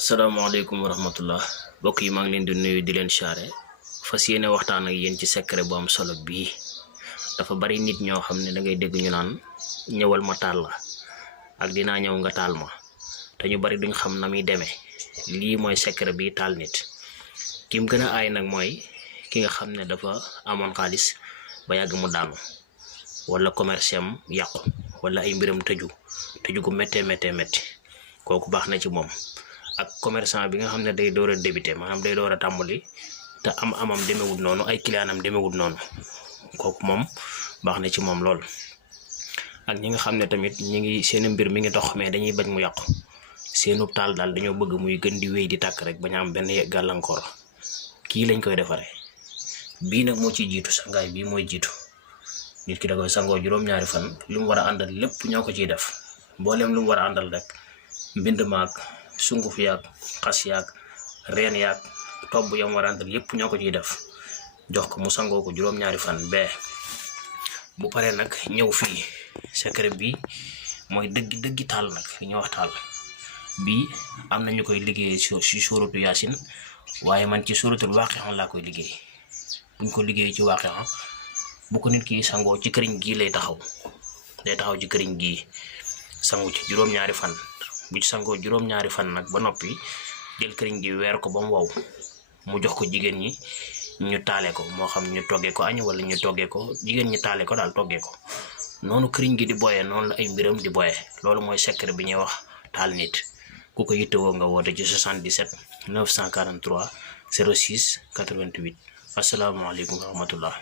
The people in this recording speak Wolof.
asalaamaaleykum wa rahmatullah mbokk yi maa ngi leen di nuyu di leen siyaare fas yéene waxtaan ak yéen ci secret bu am solo bii. dafa bari nit ñoo xam ne da ngay dégg ñu naan ñëwal ma taal la ak dinaa ñëw nga taal ma te ñu bari duñ xam na muy demee. lii mooy secret bi taal nit. kim gën a aay nag mooy ki nga xam ne dafa amoon xaalis ba yàgg mu daanu, wala commerce am yàqu, wala ay mbiram tëju gu métti kooku baax na ci moom. ak commerçant bi nga xam ne day door a débuté, maanaam day door a tàmbali te amam demewul noonu, ay clientam demewul noonu, kooku moom baax na ci moom lool. ak ñi nga xam ne tamit ñi ngi seen mbir mi ngi dox mais dañuy bañ mu yàqu, seenu taal daal dañoo bëgg muy gën di wéy di tàkk rek bañ am benn gàllankoor, kii lañ koy defaree. bii nag moo ciy jiitu, sangaay bii mooy jiitu. nit ki da koy sangoo juróom-ñaari fan. li mu war a àndal lépp ñoo ko ciy def, mboolem lu mu war a àndal rek, mbind maag sunguf yaag xas yaag reen yaag tobb yam war a àndal yépp ñoo ko ciy def, jox ko mu sangoo ko juróom-ñaari fan bee. bu paree nag ñëw fii. secret bi mooy dëggi taal nag, li ñuy wax taal. bii am na ñu koy liggéey ci suuratu yaasin, waaye man ci suuratul waaqi'a laa koy liggéey. buñ ko liggéey ci waaqi'a, bu ko nit ki sangoo ci këriñ gii lay taxaw, day taxaw ci këriñ gii sangu ci juróom-ñaari fan. bu ci sangoo juróom-ñaari fan nag ba noppi, jël këriñ gi weer ko ba mu wow, mu jox ko jigéen ñi ñu taale ko, moo xam ñu toggee ko añ wala ñu toggee ko, jigéen ñi taale ko daal, toggee ko noonu. këriñ gi di boyee noonu la ay mbiram di boyee. loolu mooy secret bi ñuy wax taal nit. ku ko yittewoo nga woote ci 77 943 06 88. asalaamaaleykum wa rahmatullah.